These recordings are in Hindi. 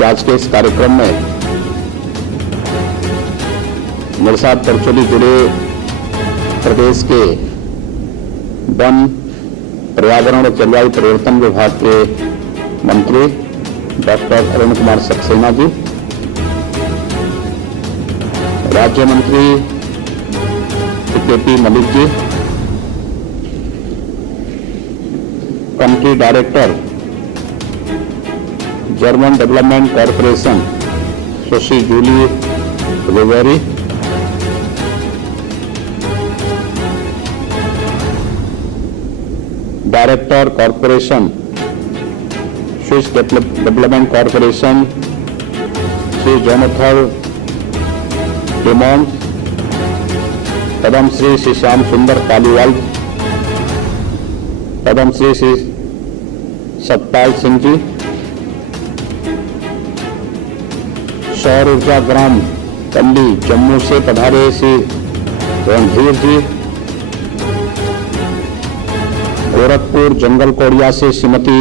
कि आज के इस कार्यक्रम में मेरे साथ वर्चुअली जुड़े प्रदेश के वन, पर्यावरण और जलवायु परिवर्तन विभाग के मंत्री डॉक्टर अरुण कुमार सक्सेना जी, राज्य मंत्री K P. Malik ji, country director German development corporation Sushri Julie Riveri, director corporation Swiss development corporation Shri Jonathan Dimond, Padmashri Shri Shyam Sundar Paliwal, Padmashri Shri Satpal Singh ji, सौर ऊर्जा ग्राम कल्ली जम्मू से पधारे श्री रणधीर जी, गोरखपुर जंगल कोड़िया से श्रीमती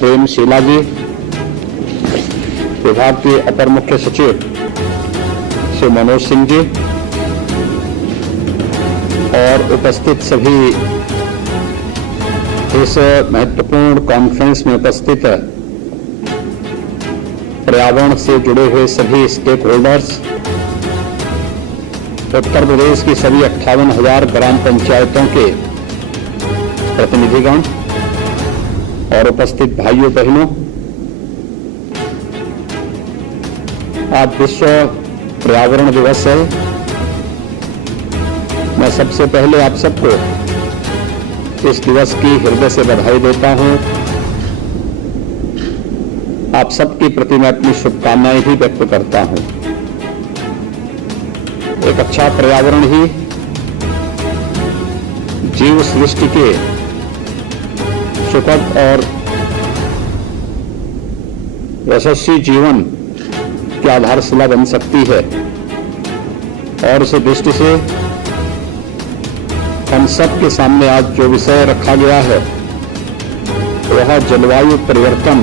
प्रेमशीला जी, विभाग के अपर मुख्य सचिव श्री मनोज सिंह जी और उपस्थित सभी इस महत्वपूर्ण कॉन्फ्रेंस में उपस्थित पर्यावरण से जुड़े हुए सभी स्टेक होल्डर्स, उत्तर प्रदेश की सभी 58,000 ग्राम पंचायतों के प्रतिनिधिगण और उपस्थित भाइयों बहनों, आज विश्व पर्यावरण दिवस है। मैं सबसे पहले आप सबको इस दिवस की हृदय से बधाई देता हूं। आप सबके प्रति मैं अपनी शुभकामनाएं ही व्यक्त करता हूं। एक अच्छा पर्यावरण ही जीव सृष्टि के सुखद और यशस्वी जीवन की आधारशिला बन सकती है और इस दृष्टि से हम सब के सामने आज जो विषय रखा गया है वह जलवायु परिवर्तन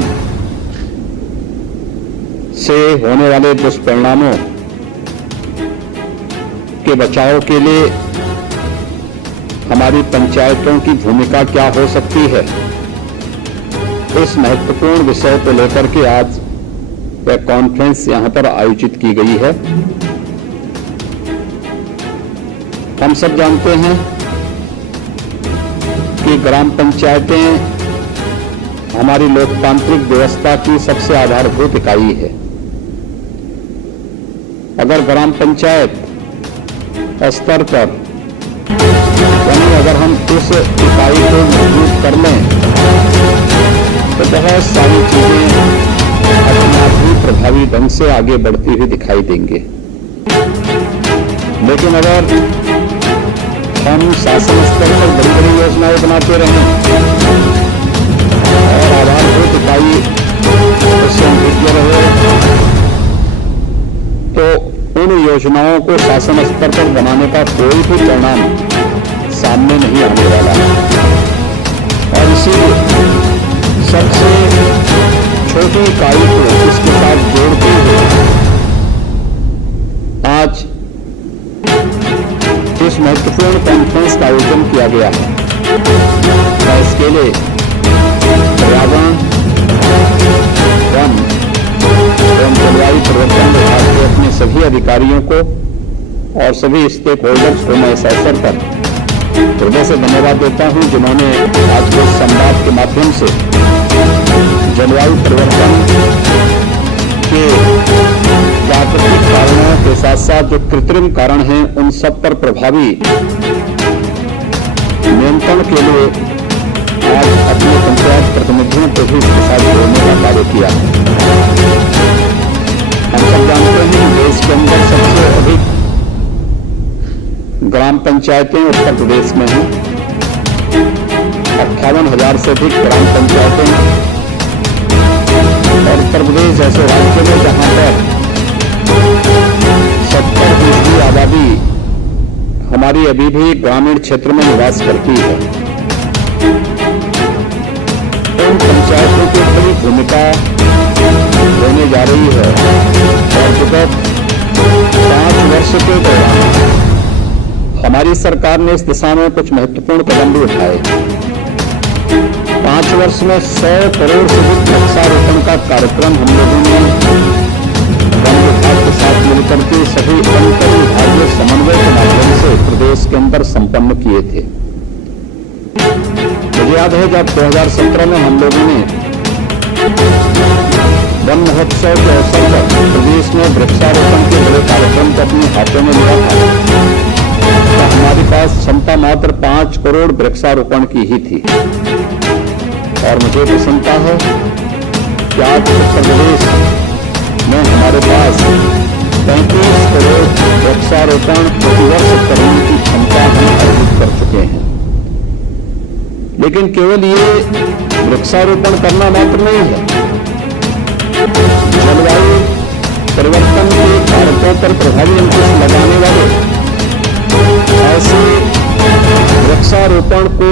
से होने वाले दुष्परिणामों के बचाव के लिए हमारी पंचायतों की भूमिका क्या हो सकती है, इस महत्वपूर्ण विषय को लेकर के आज यह कॉन्फ्रेंस यहां पर आयोजित की गई है। हम सब जानते हैं कि ग्राम पंचायतें हमारी लोकतांत्रिक व्यवस्था की सबसे आधारभूत इकाई है। अगर ग्राम पंचायत स्तर पर यानी अगर हम इस इकाई को मजबूत कर लें तो बहुत सारी चीजें अपने आप ही प्रभावी ढंग से आगे बढ़ती हुई दिखाई देंगे। लेकिन अगर हम शासन स्तर पर बड़ी बड़ी योजनाएं बनाते रहें और आधारभूत इकाई उससे अनभिज्ञ रहे तो उन योजनाओं को शासन स्तर पर बनाने का कोई भी परिणाम सामने नहीं आने वाला है। और इसीलिए सबसे छोटी इकाई को इसके साथ जोड़ते हुए आज इस महत्वपूर्ण कॉन्फ्रेंस का आयोजन किया गया है। मैं इसके लिए पर्यावरण, वन एवं जलवायु परिवर्तन विभाग के अपने सभी अधिकारियों को और सभी स्टेक होल्डर्स को मैं इस अवसर पर हृदय से धन्यवाद देता हूं, जिन्होंने आज के संवाद के माध्यम से जलवायु परिवर्तन के प्राकृतिक कारणों के साथ साथ जो कृत्रिम कारण हैं उन सब पर प्रभावी नियंत्रण के लिए आज अपने पंचायत प्रतिनिधियों को भी इसके साथ जोड़ने का कार्य किया। हम सब जानते हैं देश के अंदर सबसे अधिक ग्राम पंचायतें उत्तर प्रदेश में हैं। 58,000 से अधिक ग्राम पंचायतें और उत्तर प्रदेश जैसे राज्य में जहां पर 70% आबादी हमारी अभी भी ग्रामीण क्षेत्र में निवास करती है, उन पंचायतों की बड़ी भूमिका होने जा रही है और विगत 5 वर्ष के दौरान हमारी सरकार ने इस दिशा में कुछ महत्वपूर्ण कदम भी उठाए। 5 वर्ष में 100 करोड़ से अधिक वृक्षारोपण का कार्यक्रम हम लोगों ने वन विभाग के साथ मिलकर के सभी अंतर विभागीय समन्वय के माध्यम से प्रदेश के अंदर संपन्न किए थे। मुझे याद है जब 2017 में हम लोगों ने वन महोत्सव के अवसर पर प्रदेश में वृक्षारोपण के बड़े कार्यक्रम को अपने हाथों में लिया था, तो हमारे पास क्षमता मात्र 5 करोड़ वृक्षारोपण की ही थी। और मुझे प्रसन्नता है कि आज उत्तर प्रदेश में हमारे पास 35 करोड़ वृक्षारोपण प्रतिवर्ष करने की क्षमता हम अर्जित कर चुके हैं। लेकिन केवल ये वृक्षारोपण करना मात्र नहीं है, जलवायु परिवर्तन के कारकों पर प्रभावी अंकुश लगाने वाले ऐसे वृक्षारोपण को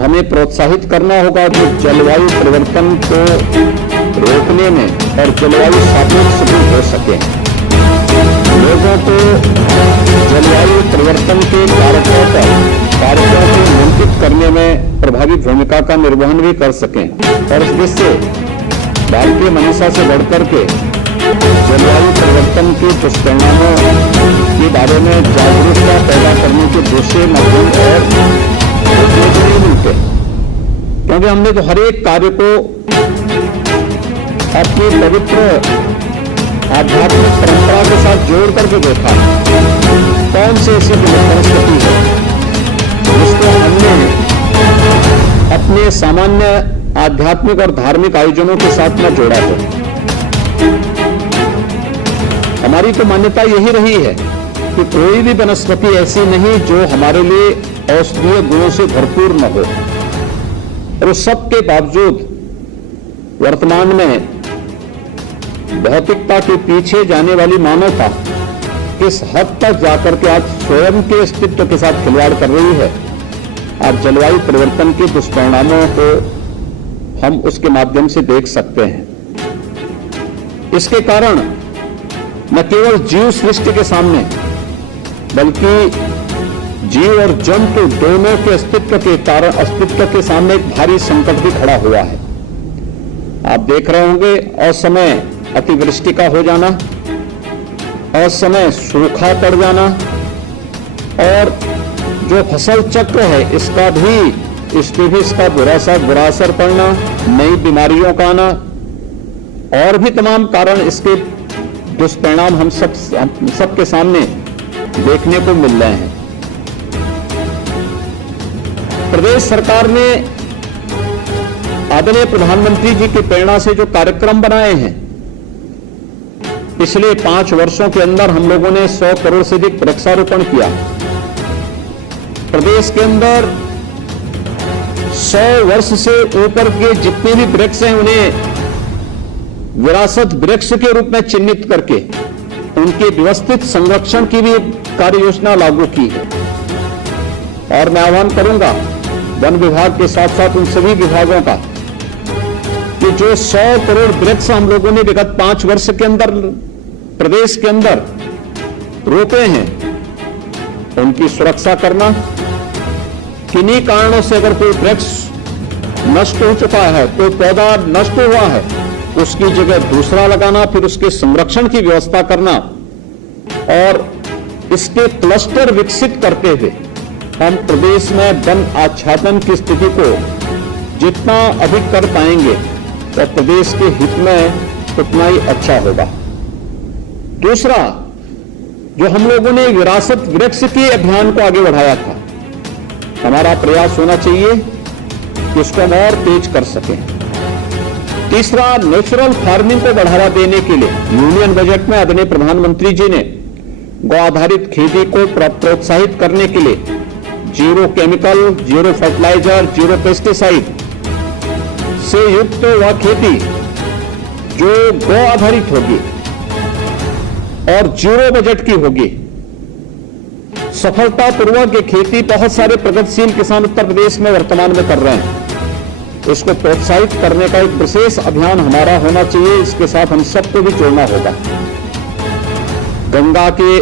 हमें प्रोत्साहित करना होगा जो जलवायु परिवर्तन को रोकने में और जलवायु सापेक्ष भी हो सके। लोगों को जलवायु परिवर्तन के कारकों को नियंत्रित करने में प्रभावी भूमिका का निर्वहन भी कर सकें और इस दृष्टि से भारतीय मंशा से बढ़कर के जलवायु परिवर्तन के दुष्परिणामों के बारे में जागरूकता पैदा करने के दूसरे माध्यम और नहीं मिलते, क्योंकि हमने तो हर एक कार्य को अपनी पवित्र आध्यात्मिक परंपरा के साथ जोड़ करके देखा। कौन से ऐसी वनस्पति है जिसको हमने अपने सामान्य आध्यात्मिक और धार्मिक आयोजनों के साथ में जोड़ा है। हमारी तो मान्यता यही रही है कि कोई भी वनस्पति ऐसी नहीं जो हमारे लिए औषधीय गुणों से भरपूर न हो। और उस सब के बावजूद वर्तमान में भौतिकता के पीछे जाने वाली मानवता किस हद तक जाकर के आज स्वयं के अस्तित्व के साथ खिलवाड़ कर रही है। आज जलवायु परिवर्तन के दुष्परिणामों को हम उसके माध्यम से देख सकते हैं। इसके कारण न केवल जीव सृष्टि के सामने बल्कि जीव और जंतु दोनों के अस्तित्व के सामने एक भारी संकट भी खड़ा हुआ है। आप देख रहे होंगे असमय अतिवृष्टि का हो जाना, असमय सूखा पड़ जाना और जो फसल चक्र है इस पे भी इसका बुरा असर पड़ना, नई बीमारियों का आना और भी तमाम कारण इसके दुष्परिणाम हम सबके सामने देखने को मिल रहे हैं। प्रदेश सरकार ने आदरणीय प्रधानमंत्री जी की प्रेरणा से जो कार्यक्रम बनाए हैं, पिछले 5 वर्षों के अंदर हम लोगों ने 100 करोड़ से अधिक वृक्षारोपण किया। प्रदेश के अंदर 100 वर्ष से ऊपर के जितने भी वृक्ष हैं उन्हें विरासत वृक्ष के रूप में चिन्हित करके उनके व्यवस्थित संरक्षण की भी कार्य योजना लागू की है। और मैं आह्वान करूंगा वन विभाग के साथ साथ उन सभी विभागों का कि जो 100 करोड़ वृक्ष हम लोगों ने विगत 5 वर्ष के अंदर प्रदेश के अंदर रोपे हैं, उनकी सुरक्षा करना। किन्हीं कारणों से अगर कोई वृक्ष नष्ट हो चुका है, कोई पौधा नष्ट हुआ है, उसकी जगह दूसरा लगाना, फिर उसके संरक्षण की व्यवस्था करना और इसके क्लस्टर विकसित करते हुए हम प्रदेश में वन आच्छादन की स्थिति को जितना अधिक कर पाएंगे तो प्रदेश के हित में उतना ही अच्छा होगा। दूसरा, जो हम लोगों ने विरासत वृक्ष के अभियान को आगे बढ़ाया था, हमारा प्रयास होना चाहिए कि इसको हम और तेज कर सकें। तीसरा, नेचुरल फार्मिंग को बढ़ावा देने के लिए यूनियन बजट में आदरणीय प्रधानमंत्री जी ने गौ आधारित खेती को प्रोत्साहित करने के लिए zero chemical, zero fertiliser, zero pesticide से युक्त वह खेती जो गौ आधारित होगी और जीरो बजट की होगी, सफलतापूर्वक ये खेती बहुत सारे प्रगतिशील किसान उत्तर प्रदेश में वर्तमान में कर रहे हैं। इसको प्रोत्साहित करने का एक विशेष अभियान हमारा होना चाहिए। इसके साथ हम सबको भी जोड़ना होगा। गंगा के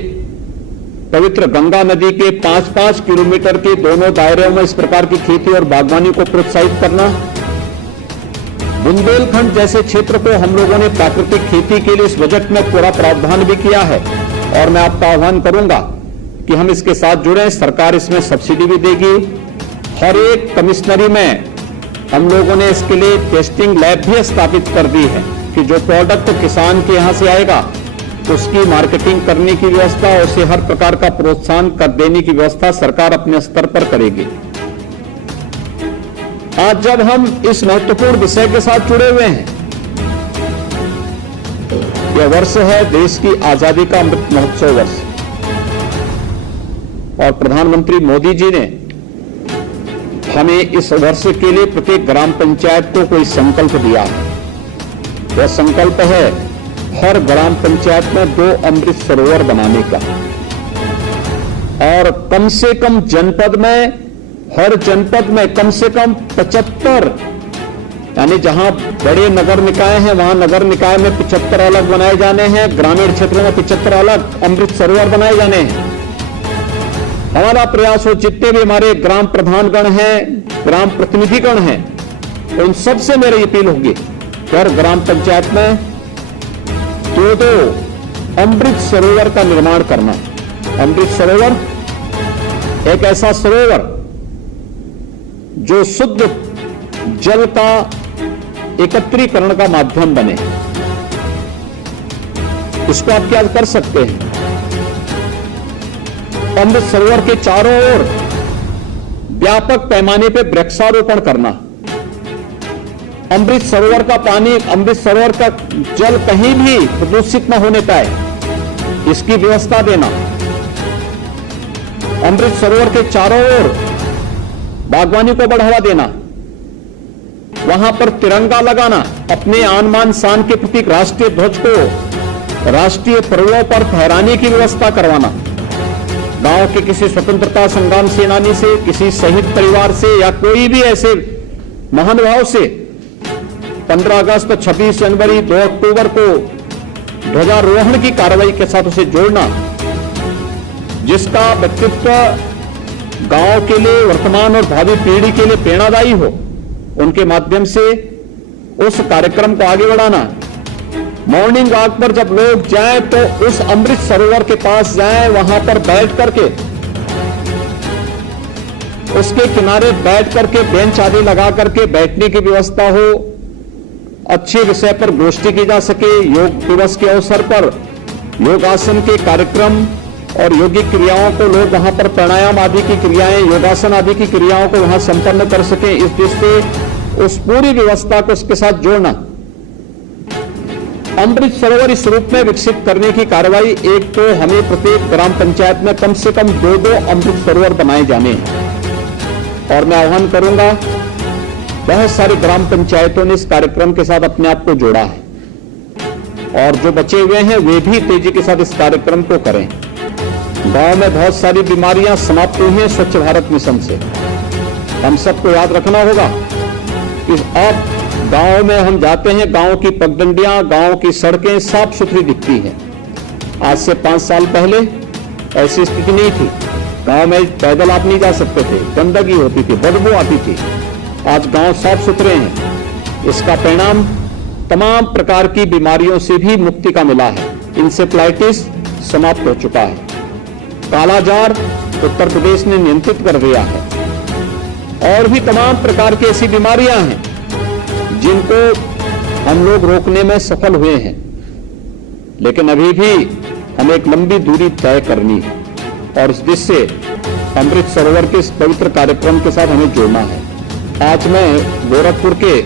पवित्र गंगा नदी के 5-5 किलोमीटर के दोनों दायरों में इस प्रकार की खेती और बागवानी को प्रोत्साहित करना। बुंदेलखंड जैसे क्षेत्र को हम लोगों ने प्राकृतिक खेती के लिए इस बजट में पूरा प्रावधान भी किया है और मैं आपका आह्वान करूंगा कि हम इसके साथ जुड़ें। सरकार इसमें सब्सिडी भी देगी। हर एक कमिश्नरी में हम लोगों ने इसके लिए टेस्टिंग लैब भी स्थापित कर दी है कि जो प्रोडक्ट किसान के यहां से आएगा उसकी मार्केटिंग करने की व्यवस्था और उसे हर प्रकार का प्रोत्साहन कर देने की व्यवस्था सरकार अपने स्तर पर करेगी। आज जब हम इस महत्वपूर्ण विषय के साथ जुड़े हुए हैं, यह वर्ष है देश की आजादी का अमृत महोत्सव वर्ष और प्रधानमंत्री मोदी जी ने हमें इस वर्ष के लिए प्रत्येक ग्राम पंचायत को कोई संकल्प दिया है। वह संकल्प है हर ग्राम पंचायत में 2 अमृत सरोवर बनाने का और कम से कम जनपद में, हर जनपद में कम से कम 75, यानी जहां बड़े नगर निकाय हैं वहां नगर निकाय में 75 अलग बनाए जाने हैं, ग्रामीण क्षेत्रों में 75 अलग अमृत सरोवर बनाए जाने हैं। हमारा प्रयास हो जितने भी हमारे ग्राम प्रधानगण हैं, ग्राम प्रतिनिधिगण हैं, उन सबसे मेरी अपील होगी कि हर ग्राम पंचायत में 2 अमृत सरोवर का निर्माण करना। अमृत सरोवर एक ऐसा सरोवर जो शुद्ध जल का एकत्रीकरण का माध्यम बने। इसको आप क्या कर सकते हैं? अमृत सरोवर के चारों ओर व्यापक पैमाने पर वृक्षारोपण करना। अमृत सरोवर का पानी, अमृत सरोवर का जल कहीं भी प्रदूषित न होने पाए, इसकी व्यवस्था देना। अमृत सरोवर के चारों ओर बागवानी को बढ़ावा देना। वहां पर तिरंगा लगाना, अपने आन बान शान के प्रतीक राष्ट्रीय ध्वज को राष्ट्रीय पर्वों पर फहराने की व्यवस्था करवाना। गांव के किसी स्वतंत्रता संग्राम सेनानी से, किसी शहीद परिवार से या कोई भी ऐसे महानुभाव से 15 अगस्त, 26 जनवरी, 2 अक्टूबर को ध्वजारोहण की कार्रवाई के साथ उसे जोड़ना, जिसका व्यक्तित्व गांव के लिए, वर्तमान और भावी पीढ़ी के लिए प्रेरणादायी हो। उनके माध्यम से उस कार्यक्रम को आगे बढ़ाना। मॉर्निंग वॉक पर जब लोग जाएं तो उस अमृत सरोवर के पास जाएं, वहां पर बैठ करके, उसके किनारे बैठ करके बेंच आदि लगा करके बैठने की व्यवस्था हो। अच्छे विषय पर गोष्ठी की जा सके। योग दिवस के अवसर पर योगासन के कार्यक्रम और योगिक क्रियाओं को लोग वहां पर प्राणायाम आदि की क्रियाएं, योगासन आदि की क्रियाओं को वहां संपन्न कर सके। इस दृष्टि से उस पूरी व्यवस्था को उसके साथ जोड़ना। अमृत सरोवर इस रूप में विकसित करने की कार्रवाई, एक तो हमें प्रत्येक ग्राम पंचायत में कम से कम 2 अमृत सरोवर बनाए जाने हैं और मैं आह्वान करूंगा, बहुत सारी ग्राम पंचायतों ने इस कार्यक्रम के साथ अपने आप को जोड़ा है और जो बचे हुए हैं वे भी तेजी के साथ इस कार्यक्रम को करें। गांव में बहुत सारी बीमारियां समाप्त हुई हैं स्वच्छ भारत मिशन से। हम सबको याद रखना होगा कि अब गांव में हम जाते हैं, गांव की पगडंडियां, गांव की सड़कें साफ सुथरी दिखती हैं। आज से 5 साल पहले ऐसी स्थिति नहीं थी। गांव में पैदल आप नहीं जा सकते थे, गंदगी होती थी, बदबू आती थी। आज गांव साफ सुथरे हैं। इसका परिणाम तमाम प्रकार की बीमारियों से भी मुक्ति का मिला है। इंसेफ्लाइटिस समाप्त हो चुका है। कालाजार उत्तर प्रदेश ने नियंत्रित कर दिया है और भी तमाम प्रकार की ऐसी बीमारियां हैं जिनको हम लोग रोकने में सफल हुए हैं, लेकिन अभी भी हमें एक लंबी दूरी तय करनी है और इस दृष्टि से अमृत सरोवर के इस पवित्र कार्यक्रम के साथ हमें जोड़ना है। आज मैं गोरखपुर के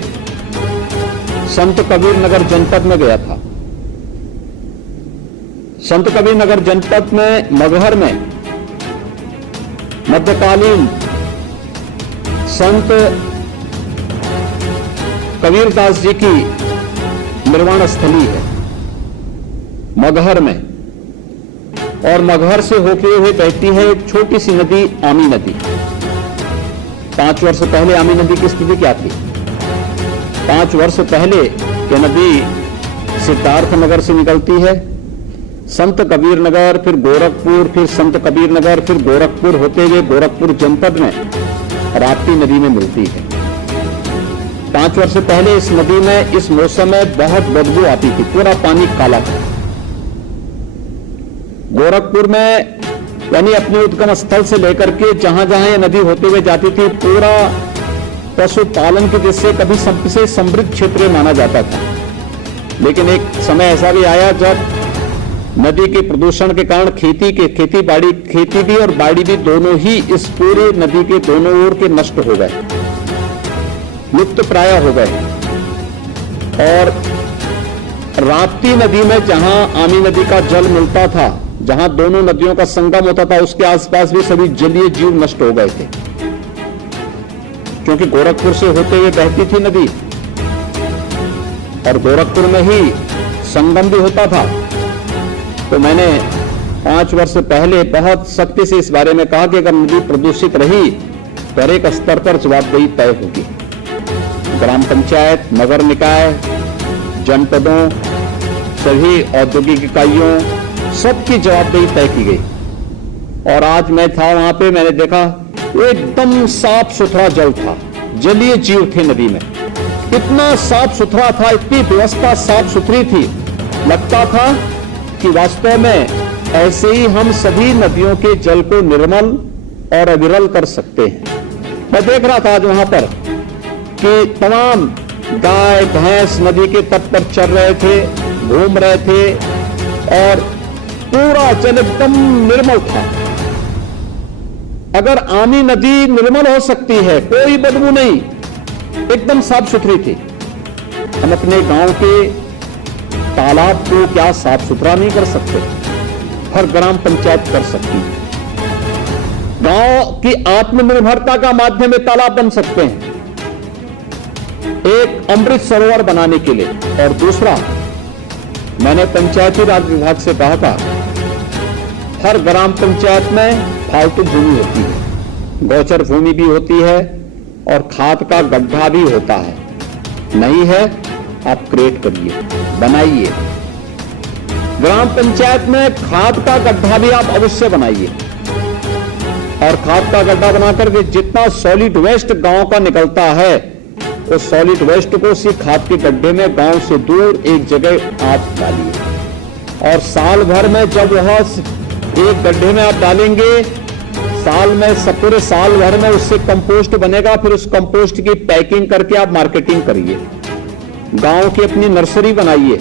संत कबीर नगर जनपद में गया था। संत कबीर नगर जनपद में मगहर में मध्यकालीन संत कबीरदास जी की निर्वाण स्थली है मगहर में, और मगहर से होते हुए बहती है एक छोटी सी नदी, आमी नदी। 5 वर्ष पहले आमी नदी की स्थिति क्या थी? 5 वर्ष पहले ये नदी सिद्धार्थ नगर से निकलती है, संत कबीर नगर, फिर गोरखपुर, फिर संत कबीर नगर, फिर गोरखपुर होते हुए गोरखपुर जनपद में राप्ती नदी में मिलती है। 5 वर्ष पहले इस नदी में इस मौसम में बहुत बदबू आती थी, पूरा पानी काला था। गोरखपुर में यानी अपने उद्गम स्थल से लेकर के जहां जहां ये नदी होते हुए जाती थी, पूरा पशुपालन के जैसे कभी सबसे समृद्ध क्षेत्र माना जाता था। लेकिन एक समय ऐसा भी आया जब नदी के प्रदूषण के कारण खेती भी और बाड़ी भी दोनों ही इस पूरे नदी के दोनों ओर के नष्ट हो गए, लुप्त प्राय हो गए। और राप्ती नदी में जहां आमी नदी का जल मिलता था, जहां दोनों नदियों का संगम होता था, उसके आसपास भी सभी जलीय जीव नष्ट हो गए थे, क्योंकि गोरखपुर से होते हुए बहती थी नदी और गोरखपुर में ही संगम भी होता था। तो मैंने 5 वर्ष पहले बहुत सख्ती से इस बारे में कहा कि अगर नदी प्रदूषित रही तो हर एक स्तर पर जवाबदेही तय होगी। ग्राम पंचायत, नगर निकाय, जनपदों, सभी औद्योगिक इकाइयों, सबकी जवाबदेही तय की गई। और आज मैं था वहां पे, मैंने देखा एकदम साफ सुथरा जल था, जलीय जीव थे नदी में, इतना साफ सुथरा था, इतनी व्यवस्था साफ सुथरी थी, लगता था कि वास्तव में ऐसे ही हम सभी नदियों के जल को निर्मल और अविरल कर सकते हैं। मैं देख रहा था आज वहां पर कि तमाम गाय भैंस नदी के तट पर चल रहे थे, घूम रहे थे और पूरा जल एकदम निर्मल था। अगर आमी नदी निर्मल हो सकती है, कोई बदबू नहीं, एकदम साफ सुथरी थी, हम अपने गांव के तालाब को क्या साफ सुथरा नहीं कर सकते? हर ग्राम पंचायत कर सकती है। गांव की आत्मनिर्भरता का माध्यम में तालाब बन सकते हैं, एक अमृत सरोवर बनाने के लिए। और दूसरा, मैंने पंचायती राज विभाग से कहा था, हर ग्राम पंचायत में फालतू भूमि होती है, गौचर भूमि भी होती है और खाद का गड्ढा भी होता है। नहीं है, आप क्रिएट करिए, बनाइए। ग्राम पंचायत में खाद का गड्ढा भी आप अवश्य बनाइए और खाद का गड्ढा बनाकर के जितना सॉलिड वेस्ट गांव का निकलता है, उस सॉलिड वेस्ट को उसी खाद के गड्ढे में गांव से दूर एक जगह आप डालिए। और साल भर में जब वह एक गड्ढे में आप डालेंगे, साल में पूरे साल भर में उससे कंपोस्ट बनेगा, फिर उस कंपोस्ट की पैकिंग करके आप मार्केटिंग करिए। गांव की अपनी नर्सरी बनाइए,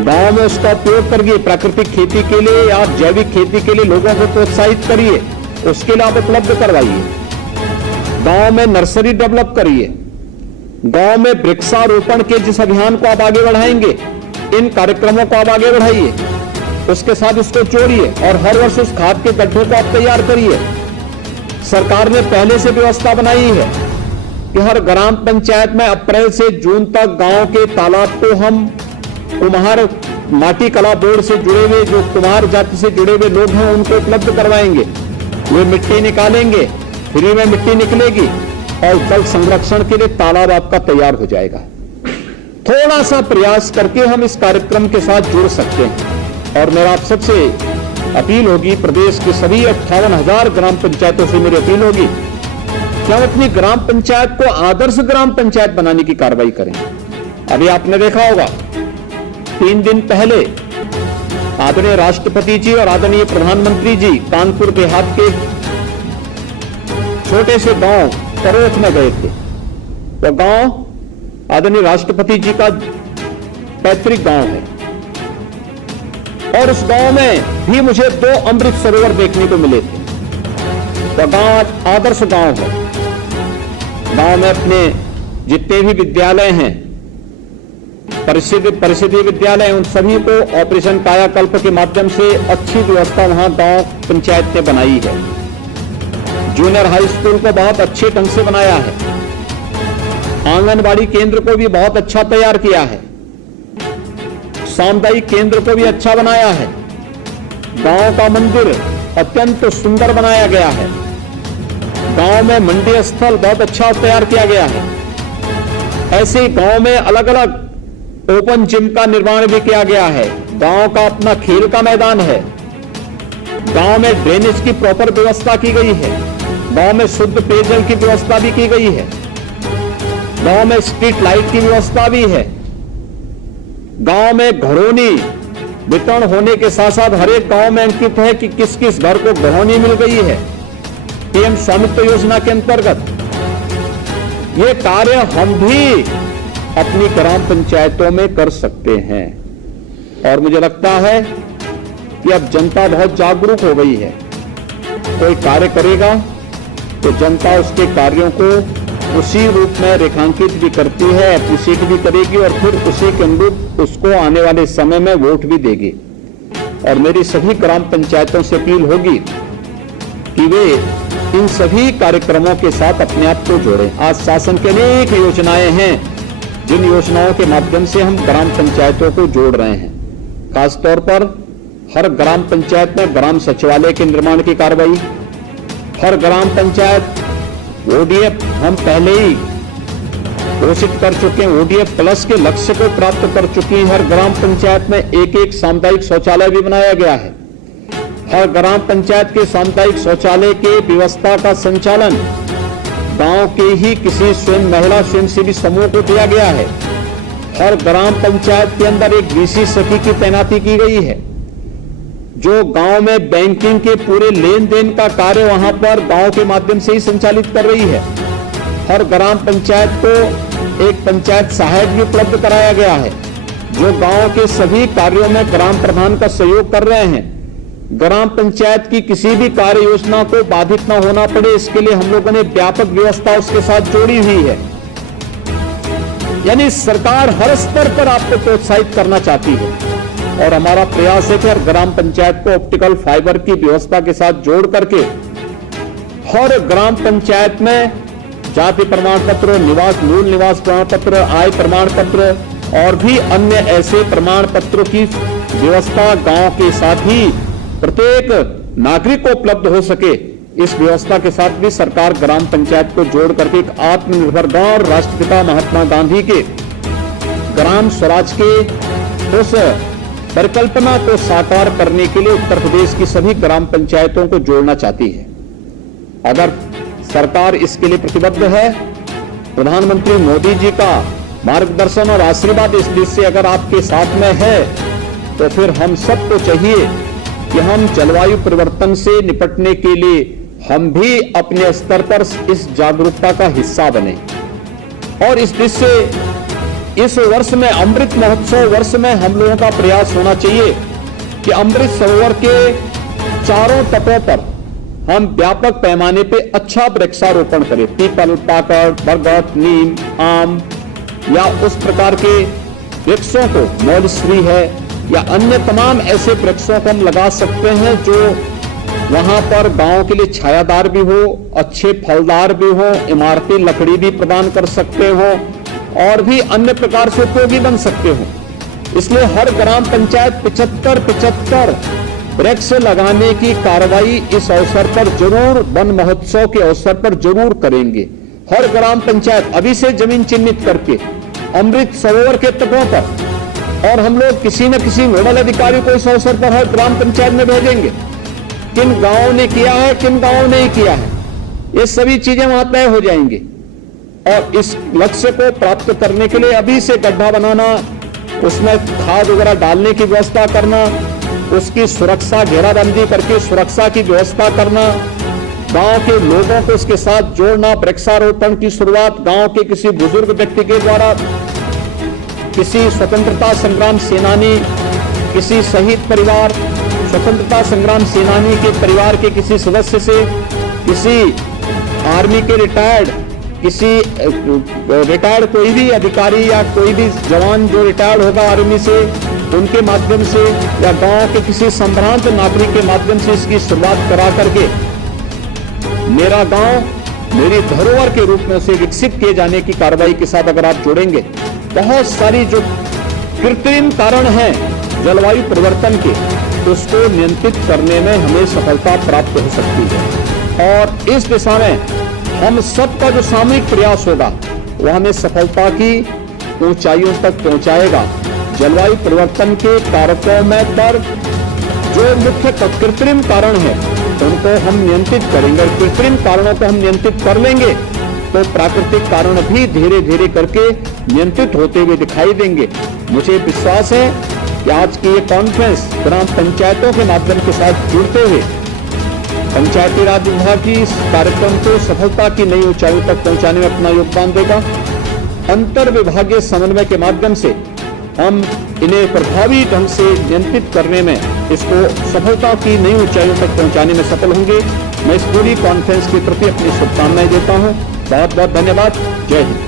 गांव में उसका उपयोग करिए, प्राकृतिक खेती के लिए या जैविक खेती के लिए लोगों को प्रोत्साहित करिए, उसके लिए आप उपलब्ध करवाइए। गांव में नर्सरी डेवलप करिए, गांव में वृक्षारोपण के जिस अभियान को आप आगे बढ़ाएंगे, इन कार्यक्रमों को आप आगे बढ़ाइए, उसके साथ इसको जोड़िए और हर वर्ष उस खाद के गड्ढे को आप तैयार करिए। सरकार ने पहले से व्यवस्था बनाई है कि हर ग्राम पंचायत में अप्रैल से जून तक गांव के तालाब को हम कुम्हार माटी कला बोर्ड से जुड़े हुए, जो कुम्हार जाति से जुड़े हुए लोग हैं, उनको उपलब्ध करवाएंगे। वे मिट्टी निकालेंगे, फ्री में मिट्टी निकलेगी और जल संरक्षण के लिए तालाब आपका तैयार हो जाएगा। थोड़ा सा प्रयास करके हम इस कार्यक्रम के साथ जुड़ सकते हैं। और मेरा आप सबसे अपील होगी, प्रदेश के सभी 58,000 ग्राम पंचायतों से मेरी अपील होगी कि हम अपनी ग्राम पंचायत को आदर्श ग्राम पंचायत बनाने की कार्रवाई करें। अभी आपने देखा होगा, 3 दिन पहले आदरणीय राष्ट्रपति जी और आदरणीय प्रधानमंत्री जी कानपुर देहात के छोटे से गांव करोत में गए थे। वो गांव आदरणीय राष्ट्रपति जी का पैतृक गांव है और उस गांव में भी मुझे 2 अमृत सरोवर देखने को मिले थे। वो गांव आदर्श गांव है। गांव में अपने जितने भी विद्यालय हैं, परिषदीय विद्यालय, उन सभी को ऑपरेशन कायाकल्प के माध्यम से अच्छी व्यवस्था वहां गांव पंचायत ने बनाई है। जूनियर हाई स्कूल को बहुत अच्छे ढंग से बनाया है, आंगनबाड़ी केंद्र को भी बहुत अच्छा तैयार किया है, सामुदायिक केंद्र को भी अच्छा बनाया है, गांव का मंदिर अत्यंत सुंदर बनाया गया है, गांव में मंडी स्थल बहुत अच्छा तैयार किया गया है। ऐसे ही गांव में अलग अलग ओपन जिम का निर्माण भी किया गया है। गांव का अपना खेल का मैदान है। गांव में ड्रेनेज की प्रॉपर व्यवस्था की गई है। गांव में शुद्ध पेयजल की व्यवस्था भी की गई है। गांव में स्ट्रीट लाइट की व्यवस्था भी है। गांव में घरौनी वितरण होने के साथ साथ हर एक गांव में अंकित है कि किस किस घर को घरौनी मिल गई है पीएम स्वामित्व योजना के अंतर्गत। ये कार्य हम भी अपनी ग्राम पंचायतों में कर सकते हैं और मुझे लगता है कि अब जनता बहुत जागरूक हो गई है। कोई कार्य करेगा तो जनता उसके कार्यों को उसी रूप में रेखांकित भी करती है, एप्रिशिएट भी करेगी और फिर उसी के अनुरूप उसको आने वाले समय में वोट भी देगी। और मेरी सभी ग्राम पंचायतों से अपील होगी कि वे इन सभी कार्यक्रमों के साथ अपने आप को जोड़ें। आज शासन की अनेक योजनाएं हैं जिन योजनाओं के माध्यम से हम ग्राम पंचायतों को जोड़ रहे हैं। खासतौर पर हर ग्राम पंचायत में ग्राम सचिवालय के निर्माण की कार्रवाई, हर ग्राम पंचायत ओडीएफ हम पहले ही घोषित कर चुके हैं, ओडीएफ प्लस के लक्ष्य को प्राप्त कर चुकी हैं। हर ग्राम पंचायत में एक एक सामुदायिक शौचालय भी बनाया गया है। हर ग्राम पंचायत के सामुदायिक शौचालय के व्यवस्था का संचालन गांव के ही किसी स्वयं महिला स्वयंसेवी समूह को दिया गया है। हर ग्राम पंचायत के अंदर एक वीसी सखी की तैनाती की गई है जो गांव में बैंकिंग के पूरे लेन देन का कार्य वहां पर गांव के माध्यम से ही संचालित कर रही है। हर ग्राम पंचायत को एक पंचायत सहायक भी उपलब्ध कराया गया है जो गांव के सभी कार्यों में ग्राम प्रधान का सहयोग कर रहे हैं। ग्राम पंचायत की किसी भी कार्य योजना को बाधित न होना पड़े, इसके लिए हम लोगों ने व्यापक व्यवस्था उसके साथ जोड़ी हुई है। यानी सरकार हर स्तर पर आपको प्रोत्साहित करना चाहती है और हमारा प्रयास है कि हर ग्राम पंचायत को ऑप्टिकल फाइबर की व्यवस्था के साथ जोड़ करके हर ग्राम पंचायत में जाति प्रमाण पत्र, मूल निवास प्रमाण पत्र, आय प्रमाण पत्र और भी अन्य ऐसे प्रमाण पत्रों की व्यवस्था गांव के साथ ही प्रत्येक नागरिक को उपलब्ध हो सके। इस व्यवस्था के साथ भी सरकार ग्राम पंचायत को जोड़ करके एक आत्मनिर्भर गांव और राष्ट्रपिता महात्मा गांधी के ग्राम स्वराज के उस परिकल्पना को साकार करने के लिए उत्तर प्रदेश की सभी ग्राम पंचायतों को जोड़ना चाहती है। अगर सरकार इसके लिए प्रतिबद्ध है, प्रधानमंत्री मोदी जी का मार्गदर्शन और आशीर्वाद इस देश से अगर आपके साथ में है तो फिर हम सबको चाहिए कि हम जलवायु परिवर्तन से निपटने के लिए हम भी अपने स्तर पर इस जागरूकता का हिस्सा बने। और इस देश से इस वर्ष में अमृत महोत्सव वर्ष में हम लोगों का प्रयास होना चाहिए कि अमृत सरोवर के चारों तटों पर हम व्यापक पैमाने पे अच्छा वृक्षारोपण करें। पीपल, पाकड़, बरगद, नीम, आम या उस प्रकार के वृक्षों को, मौलश्री है या अन्य तमाम ऐसे वृक्षों को हम लगा सकते हैं जो वहां पर गांव के लिए छायादार भी हो, अच्छे फलदार भी हो, इमारती लकड़ी भी प्रदान कर सकते हो और भी अन्य प्रकार से उपयोगी बन सकते हो। इसलिए हर ग्राम पंचायत 75 वृक्ष लगाने की कार्रवाई इस अवसर पर जरूर, वन महोत्सव के अवसर पर जरूर करेंगे। हर ग्राम पंचायत अभी से जमीन चिन्हित करके अमृत सरोवर के तटों पर, और हम लोग किसी न किसी नोडल अधिकारी को इस अवसर पर हर ग्राम पंचायत में भेजेंगे। किन गांवों ने किया है, किन गांवों ने किया है, ये सभी चीजें वहां तय हो जाएंगी। और इस लक्ष्य को प्राप्त करने के लिए अभी से गड्ढा बनाना, उसमें खाद वगैरह डालने की व्यवस्था करना, उसकी सुरक्षा, घेराबंदी करके सुरक्षा की व्यवस्था करना, गांव के लोगों को इसके साथ जोड़ना, वृक्षारोपण की शुरुआत गांव के किसी बुजुर्ग व्यक्ति के द्वारा, किसी स्वतंत्रता संग्राम सेनानी, किसी शहीद परिवार, स्वतंत्रता संग्राम सेनानी के परिवार के किसी सदस्य से, किसी आर्मी के रिटायर्ड, किसी रिटायर्ड कोई भी अधिकारी या कोई भी जवान जो रिटायर्ड होगा आर्मी से, उनके माध्यम से या गांव के किसी संभ्रांत नागरिक के माध्यम से इसकी शुरुआत करा करके मेरा गांव मेरी धरोहर के रूप में उसे विकसित किए जाने की कार्रवाई के साथ अगर आप जोड़ेंगे, बहुत सारी जो कृत्रिम कारण हैं जलवायु परिवर्तन के, उसको नियंत्रित करने में हमें सफलता प्राप्त हो सकती है। और इस दिशा में हम सबका जो सामूहिक प्रयास होगा वो हमें सफलता की ऊंचाइयों तक पहुंचाएगा। जलवायु परिवर्तन के कारकों में पर जो मुख्य कृत्रिम कारण है उनको हम नियंत्रित करेंगे और कृत्रिम कारणों को हम नियंत्रित कर लेंगे तो प्राकृतिक कारण भी धीरे धीरे करके नियंत्रित होते हुए दिखाई देंगे। मुझे विश्वास है कि आज की ये कॉन्फ्रेंस ग्राम पंचायतों के माध्यम के साथ जुड़ते हुए पंचायती राज विभाग की इस कार्यक्रम को सफलता की नई ऊंचाइयों तक पहुंचाने में अपना योगदान देगा। अंतर विभागीय समन्वय के माध्यम से हम इन्हें प्रभावी ढंग से नियंत्रित करने में इसको सफलता की नई ऊंचाइयों तक पहुंचाने में सफल होंगे। मैं इस पूरी कॉन्फ्रेंस के प्रति अपनी शुभकामनाएं देता हूं। बहुत बहुत धन्यवाद। जय हिंद।